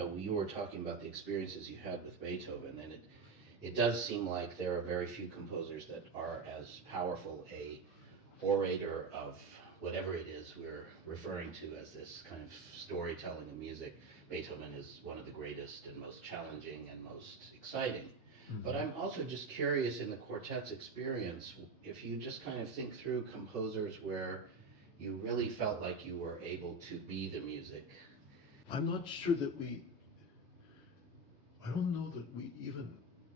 know, you were talking about the experiences you had with Beethoven, and it does seem like there are very few composers that are as powerful a orator of whatever it is we're referring to as this kind of storytelling of music. Beethoven is one of the greatest and most challenging and most exciting. Mm-hmm. But I'm also just curious, in the quartet's experience, if you just kind of think through composers where you really felt like you were able to be the music. I'm not sure that I don't know that we even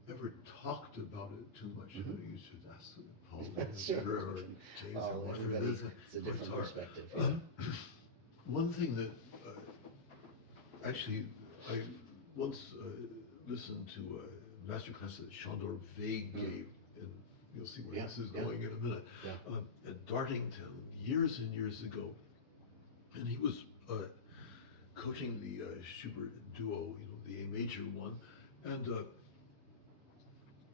ever talked about it too much. Mm-hmm. You should ask Paul Sure. or James or whatever it is. It's a different perspective. One thing that actually I once listened to a masterclass that Chandor Vague gave, and you'll see where this is going in a minute, at Dartington years and years ago, and he was coaching the Schubert duo, the A major one, and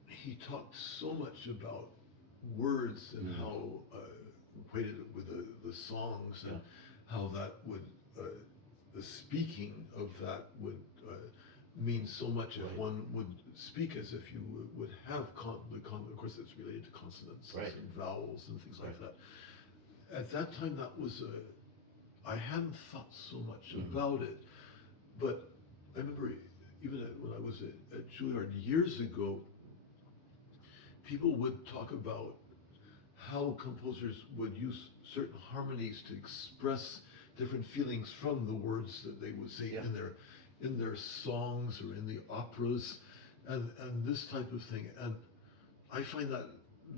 he talked so much about words and how equated it with the songs and how that would the speaking of that would mean so much if one would speak as if you would have of course it's related to consonants and vowels and things like that. At that time, that was I hadn't thought so much about it, but I remember even when I was at Juilliard years ago, people would talk about how composers would use certain harmonies to express different feelings from the words that they would say in their songs or in the operas, and this type of thing. And I find that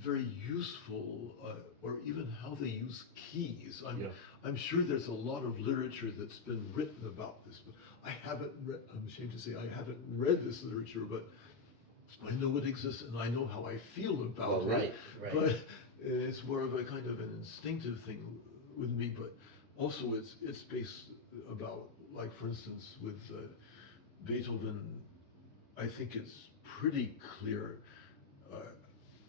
very useful, or even how they use keys. I'm sure there's a lot of literature that's been written about this, but I haven't read, I'm ashamed to say I haven't read this literature, but I know it exists and I know how I feel about it. Right. But it's more of a kind of an instinctive thing with me, but also it's based about, like for instance with Beethoven, I think it's pretty clear,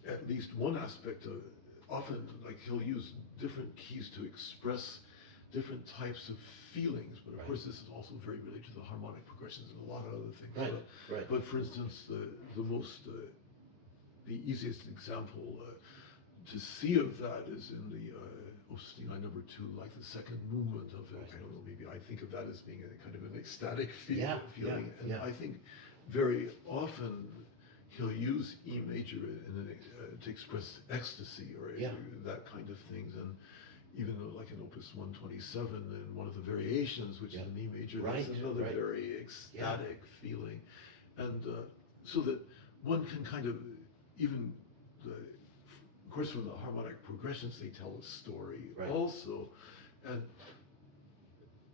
at least one aspect of it. Often, like, he'll use different keys to express different types of feelings, but of course this is also very related to the harmonic progressions and a lot of other things. But for instance, the easiest example to see of that is in the Ostina number 2, like the second movement of it. I don't know, maybe I think of that as being a kind of an ecstatic feeling. And I think very often he'll use E major to express ecstasy or that kind of things. And even though, like in Opus 127 and one of the variations, which is an E major, that's another very ecstatic feeling. And so that one can kind of, even of course from the harmonic progressions, they tell a story also. And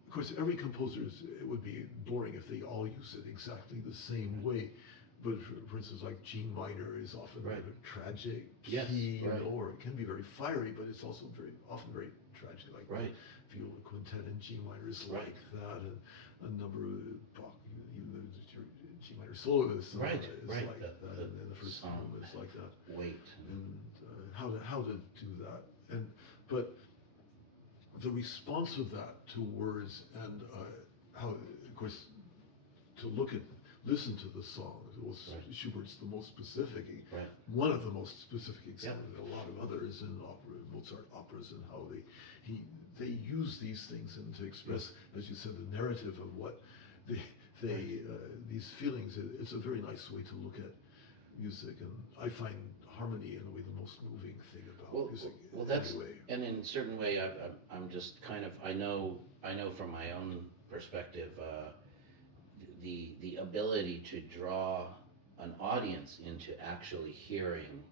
of course, every composer, it would be boring if they all use it exactly the same way. But for instance, like G minor is often a tragic key, or it can be very fiery, but it's also often very tragic. Like the Viola Quintet in G minor is like that, and a number of Bach, even the G minor solo is like that, and then the first movement is like that. And how to do that, but the response of that to words and how, of course, to listen to the songs. Well, Schubert's the most specific, one of the most specific examples. A lot of others in Mozart operas, and how they use these things and to express, as you said, the narrative of what these feelings. It's a very nice way to look at music, and I find harmony in a way the most moving thing about music. Well, that's and in a certain way, I'm just kind of I know from my own perspective. The ability to draw an audience into actually hearing,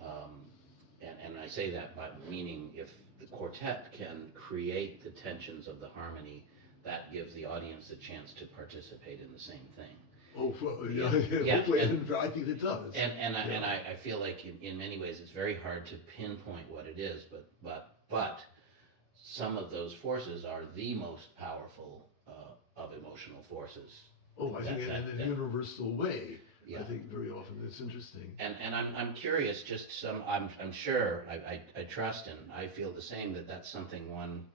and I say that by meaning if the quartet can create the tensions of the harmony, that gives the audience a chance to participate in the same thing. Oh, hopefully, I think it does. And I feel like in many ways it's very hard to pinpoint what it is, but some of those forces are the most powerful of emotional forces. Oh, I think in a universal way. I think very often it's interesting. And I'm curious, just I'm sure, I trust and I feel the same, that's something one,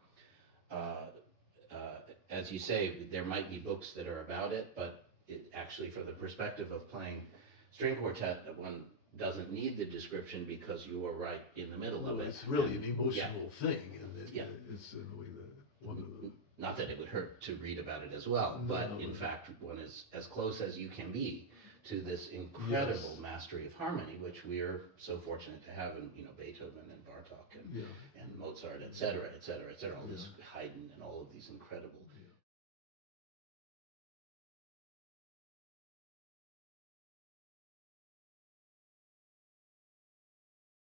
as as you say, there might be books that are about it, but it actually, from the perspective of playing string quartet, one doesn't need the description because you are right in the middle of it. It's really an emotional thing, and it's in a way that one of the... Not that it would hurt to read about it as well, but in fact, one is as close as you can be to this incredible mastery of harmony, which we are so fortunate to have in, Beethoven and Bartok and Mozart, et cetera, et cetera, et cetera. All this Haydn and all of these incredible